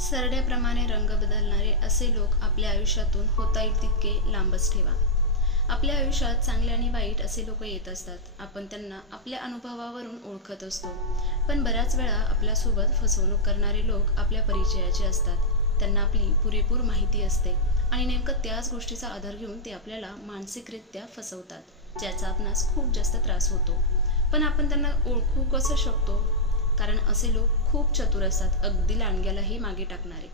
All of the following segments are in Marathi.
सरड्याप्रमाणे रंग बदलणारे असे लोक आपल्या आयुष्यातून होता येईल तितके लांबच ठेवा. आपल्या आयुष्यात चांगले आणि वाईट असे लोक येत असतात. आपण त्यांना आपल्या अनुभवावरून ओळखत असतो. पण बऱ्याच वेळा आपल्यासोबत फसवणूक करणारे लोक आपल्या परिचयाचे असतात. त्यांना आपली पुरेपूर माहिती असते आणि नेमकं त्याच गोष्टीचा आधार घेऊन ते आपल्याला मानसिकरित्या फसवतात, ज्याचा आपणास खूप जास्त त्रास होतो. पण आपण त्यांना ओळखू कसं शकतो? कारण असे लोक खूप चतुर असतात, अगदी लांडग्यालाही मागे टाकणारे.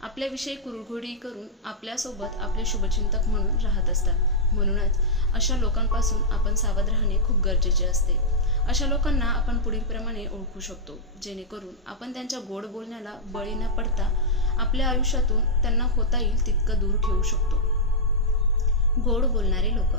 आपल्याविषयी कुरघोडी करून आपल्यासोबत आपले शुभचिंतक म्हणून राहत असतात. म्हणूनच अशा लोकांपासून आपण सावध राहणे खूप गरजेचे असते. अशा लोकांना आपण पुढीलप्रमाणे ओळखू शकतो, जेणेकरून आपण त्यांच्या गोड बोलण्याला बळी न पडता आपल्या आयुष्यातून त्यांना होता येईल तितकं दूर ठेवू शकतो. गोड बोलणारे लोक.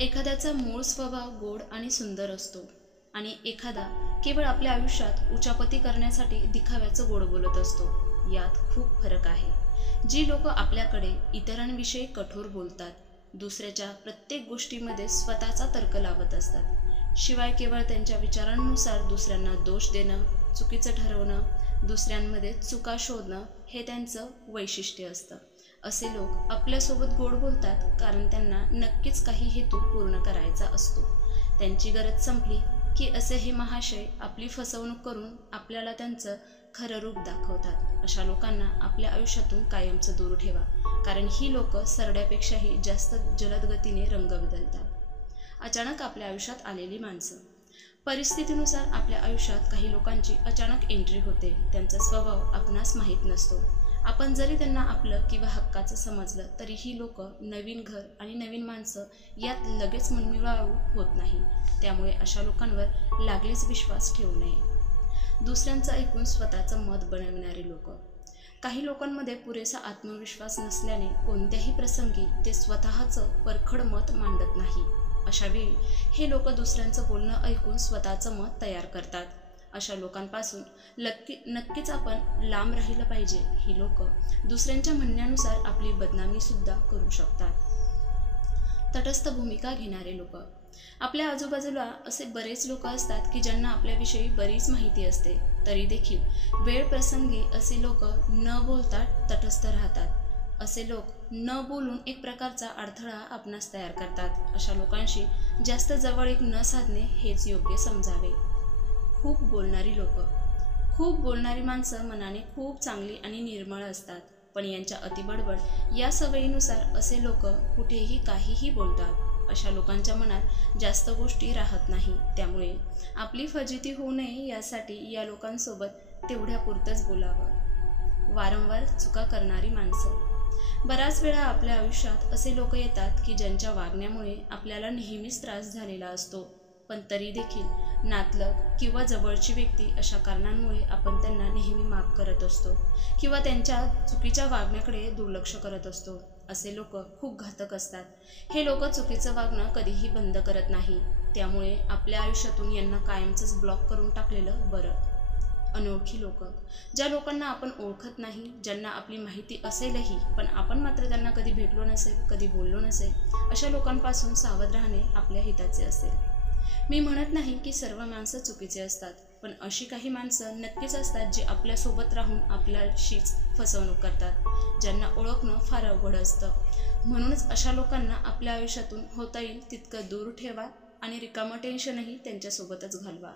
एखाद्याचा मूळ स्वभाव गोड आणि सुंदर असतो आणि एखादा केवळ आपल्या आयुष्यात उचापती करण्यासाठी दिखाव्याचं गोड बोलत असतो. यात खूप फरक आहे. जी लोक आपल्याकडे इतरांविषयी कठोर बोलतात, दुसऱ्याच्या प्रत्येक गोष्टीमध्ये स्वतःचा तर्क लावत असतात, शिवाय केवळ त्यांच्या विचारांनुसार दुसऱ्यांना दोष देणं, चुकीचं ठरवणं, दुसऱ्यांमध्ये चुका शोधणं हे त्यांचं वैशिष्ट्य असतं. असे लोक आपल्यासोबत गोड बोलतात कारण त्यांना नक्कीच काही हेतू पूर्ण करायचा असतो. त्यांची गरज संपली की असे हे महाशय आपली फसवणूक करून आपल्याला त्यांचं खरं रूप दाखवतात. अशा लोकांना आपल्या आयुष्यातून कायमचं दूर ठेवा, कारण ही लोक सरड्यापेक्षाही जास्त जलद गतीने रंग बदलतात. अचानक आपल्या आयुष्यात आलेली माणसं. परिस्थितीनुसार आपल्या आयुष्यात काही लोकांची अचानक एंट्री होते. त्यांचा स्वभाव आपणास माहीत नसतो. आपण जरी त्यांना आपलं किंवा हक्काचं समजलं तरी ही लोक नवीन घर आणि नवीन माणसं यात लगेच मनमिळावू होत नाही. त्यामुळे अशा लोकांवर लागलीच विश्वास ठेवू नये. दुसऱ्यांचं ऐकून स्वतःचं मत बनविणारे लोक. काही लोकांमध्ये पुरेसा आत्मविश्वास नसल्याने कोणत्याही प्रसंगी ते स्वतःचं परखड मत मांडत नाही. अशावेळी हे लोक दुसऱ्यांचं बोलणं ऐकून स्वतःचं मत तयार करतात. अशा लोकांपासून नक्कीच आपण लांब राहिलं पाहिजे. ही लोक दुसऱ्यांच्या म्हणण्यानुसार आपली बदनामी सुद्धा करू शकतात. तटस्थ भूमिका घेणारे लोक. आपल्या आजूबाजूला असे बरेच लोक असतात की ज्यांना आपल्याविषयी बरीच माहिती असते, तरी देखील वेळ प्रसंगी असे लोक न बोलता तटस्थ राहतात. असे लोक न बोलून एक प्रकारचा अडथळा आपणास तयार करतात. अशा लोकांशी जास्त जवळीक न साधणे हेच योग्य समजावे. खूप बोलणारी लोक. खूप बोलणारी माणसं मनाने खूप चांगली आणि निर्मळ असतात, पण यांच्या अतिबडबड या सवयीनुसार असे लोक कुठेही काहीही बोलतात. अशा लोकांच्या मनात जास्त गोष्टी राहत नाही. त्यामुळे आपली फजिती होऊ नये यासाठी या लोकांसोबत तेवढ्यापुरतंच बोलावं. वारंवार चुका करणारी माणसं. बऱ्याच वेळा आपल्या आयुष्यात असे लोक येतात की ज्यांच्या वागण्यामुळे आपल्याला नेहमीच त्रास झालेला असतो, पण तरी देखील नातलग किंवा जवळची व्यक्ती अशा कारणांमुळे आपण त्यांना नेहमी माफ करत असतो किंवा त्यांच्या चुकीच्या वागण्याकडे दुर्लक्ष करत असतो. असे लोक खूप घातक असतात. हे लोक चुकीचं वागणं कधीही बंद करत नाही. त्यामुळे आपल्या आयुष्यातून यांना कायमचंच ब्लॉक करून टाकलेलं बरं. अनोळखी लोक. ज्या लोकांना आपण ओळखत नाही, ज्यांना आपली माहिती असेलही पण आपण मात्र त्यांना कधी भेटलो नसेल, कधी बोललो नसेल, अशा लोकांपासून सावध राहणे आपल्या हिताचे असेल. मी म्हणत नाही की सर्व माणसं चुकीचे असतात, पण अशी काही माणसं नक्कीच असतात जी आपल्यासोबत राहून आपल्याशीच फसवणूक करतात, ज्यांना ओळखणं फार अवघड असतं. म्हणूनच अशा लोकांना आपल्या आयुष्यातून होता येईल तितकं दूर ठेवा आणि रिकामं टेन्शनही त्यांच्यासोबतच घालवा.